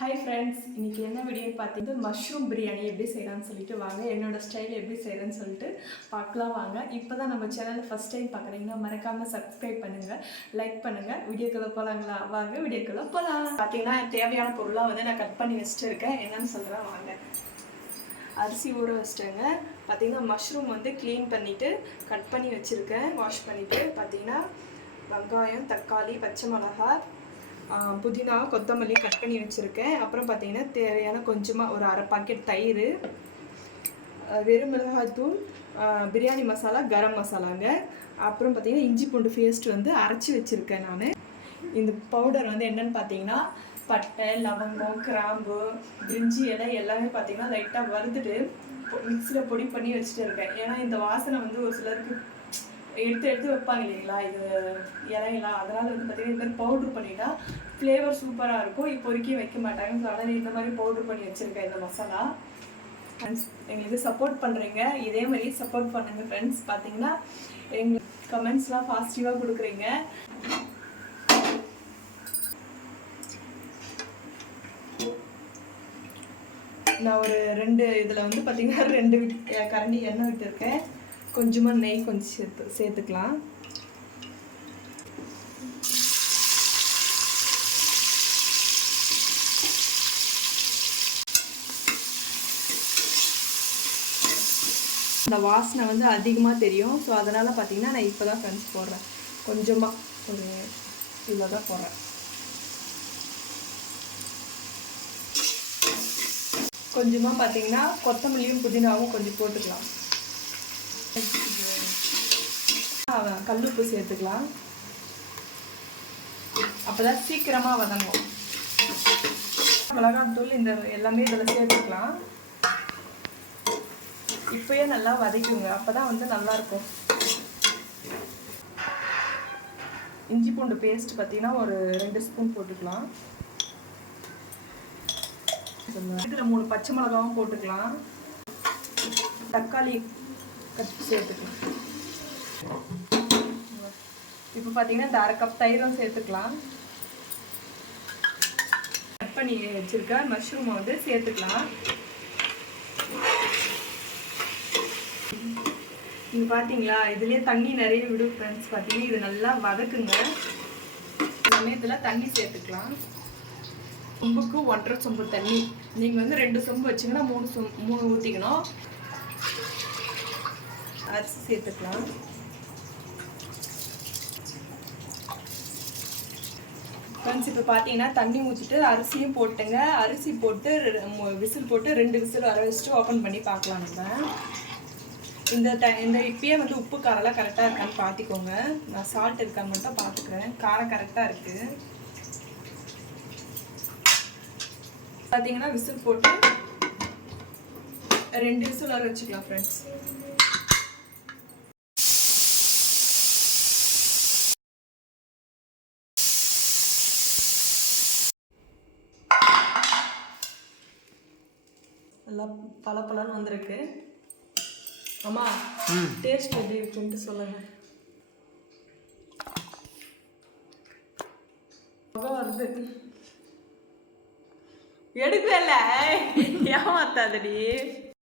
Hi friends, இன்றைக்கி என்ன video பார்த்தீங்கன்னா மஷ்ரூம் பிரியாணி எப்படி செய்யலான்னு சொல்லிட்டு வாங்க, என்னோடய ஸ்டைல் எப்படி செய்கிறேன்னு சொல்லிட்டு பார்க்கலாம் வாங்க. இப்போ தான் நம்ம சேனலில் ஃபஸ்ட் டைம் பார்க்குறீங்கன்னா மறக்காமல் சப்ஸ்கிரைப் பண்ணுங்கள், லைக் பண்ணுங்கள். வீடியோக்குள்ளே போகலாங்களா? வாங்க வீடியோக்குள்ளே போகலாம். பார்த்தீங்கன்னா தேவையான பொருளாக வந்து நான் கட் பண்ணி வச்சுட்டு இருக்கேன். என்னன்னு சொல்கிறேன் வாங்க. அரிசி ஊற வச்சிட்டேங்க. பார்த்தீங்கன்னா மஷ்ரூம் வந்து க்ளீன் பண்ணிவிட்டு கட் பண்ணி வச்சுருக்கேன். வாஷ் பண்ணிவிட்டு பார்த்தீங்கன்னா வெங்காயம், தக்காளி, பச்சை மிளகாய், புதினா, கொத்தமல்லி கட் பண்ணி வச்சுருக்கேன். அப்புறம் பார்த்தீங்கன்னா தேவையான கொஞ்சமாக ஒரு அரை பாக்கெட் தயிர், வெறும் மிளகாய்த்தூள், பிரியாணி மசாலா, கரம் மசாலாங்க. அப்புறம் பார்த்தீங்கன்னா இஞ்சி பூண்டு பேஸ்ட் வந்து அரைச்சி வச்சுருக்கேன் நான். இந்த பவுடர் வந்து என்னென்னு பார்த்தீங்கன்னா பட்டை, லவங்கம், கிராம்பு, பிரிஞ்சி இலை எல்லாமே பார்த்தீங்கன்னா லைட்டாக வறுத்துட்டு மிக்சியில் பொடி பண்ணி வச்சுட்டு இருக்கேன். ஏன்னா இந்த வாசனை வந்து ஒரு சிலருக்கு எடுத்து வைப்பாங்க இல்லைங்களா, இது இலையெல்லாம். அதனால் வந்து பார்த்திங்கன்னா இந்த மாதிரி பவுட்ரு பண்ணிட்டா ஃப்ளேவர் சூப்பராக இருக்கும். இப்போதைக்கு வைக்க மாட்டாங்க. ஸோ அதனால் இந்த மாதிரி பவுட்ரு பண்ணி வச்சுருக்கேன் இந்த மசாலா. ஃப்ரெண்ட்ஸ், எங்களுக்கு சப்போர்ட் பண்ணுறீங்க, இதே மாதிரி சப்போர்ட் பண்ணுங்கள் ஃப்ரெண்ட்ஸ். பார்த்தீங்கன்னா எங்களுக்கு கமெண்ட்ஸ்லாம் பாசிட்டிவாக கொடுக்குறீங்க. நான் ஒரு 2 இதில் வந்து பார்த்திங்கன்னா 2 கரண்டி எண்ணெய் விட்டுருக்கேன். கொஞ்சமாக நெய் கொஞ்சம் சேர்த்துக்கலாம். இந்த வாசனை வந்து அதிகமாக தெரியும். ஸோ அதனால் பார்த்தீங்கன்னா நான் இப்போ தான் ஃப்ரெண்ட்ஸ் போடுறேன். கொஞ்சமாக ஒரு இவ்வளோ தான் போடுறேன். கொஞ்சமாக பார்த்தீங்கன்னா கொத்தமல்லியும் புதினாவும் கொஞ்சம் போட்டுக்கலாம். கல்லுப்பு சேர்த்துக்கலாம். அப்போதான் சீக்கிரமாக வதங்கும். மிளகாத்தூள் இந்த எல்லாமே இதில் சேர்த்துக்கலாம். இப்போயே நல்லா வதக்குங்க, அப்போ தான் வந்து நல்லாயிருக்கும். இஞ்சி பூண்டு பேஸ்ட் பார்த்தீங்கன்னா ஒரு 2 ஸ்பூன் போட்டுக்கலாம். இதில் 3 பச்சை மிளகாவும் போட்டுக்கலாம். தக்காளி கட்டி சேர்த்துக்கலாம். இப்போ பார்த்தீங்கன்னா இந்த 1/2 கப் தயிரும் சேர்த்துக்கலாம். கட் பண்ணி வச்சுருக்க மஷ்ரூமை வந்து சேர்த்துக்கலாம். நீங்கள் பார்த்தீங்களா, இதுலேயே தண்ணி நிறைய விடும் ஃப்ரெண்ட்ஸ். பார்த்தீங்கன்னா இது நல்லா வதக்குங்க. சமயத்தில் தண்ணி சேர்த்துக்கலாம். சொம்புக்கு 1.5 சொம்பு தண்ணி. நீங்கள் வந்து 2 சொம்பு வச்சிங்கன்னா 3 ஊற்றிக்கணும். அரிசி சேர்த்துக்கலாம். ஃப்ரெண்ட்ஸ், இப்போ பார்த்தீங்கன்னா தண்ணி ஊற்றிட்டு அரிசியும் போட்டுங்க. அரிசி போட்டு விசில் போட்டு 2 விசில் வர வச்சுட்டு ஓப்பன் பண்ணி பார்க்கலாம். நம்ம இந்த இப்பயே வந்து உப்பு காரெல்லாம் கரெக்டாக இருக்கான்னு பார்த்துக்கோங்க. நான் சால்ட் இருக்கான்னு மட்டும் பார்த்துக்கிறேன். காரம் கரெக்டாக இருக்குது. பார்த்தீங்கன்னா விசில் போட்டு 2 விசில் வர வச்சுக்கலாம் ஃப்ரெண்ட்ஸ். நல்லா பலப்பலன்னு வந்திருக்கு. அம்மா, டேஸ்ட் எப்படி இருக்குன்ட்டு சொல்லுங்க. வருது, எடுக்கல, ஏமாத்தாதடி.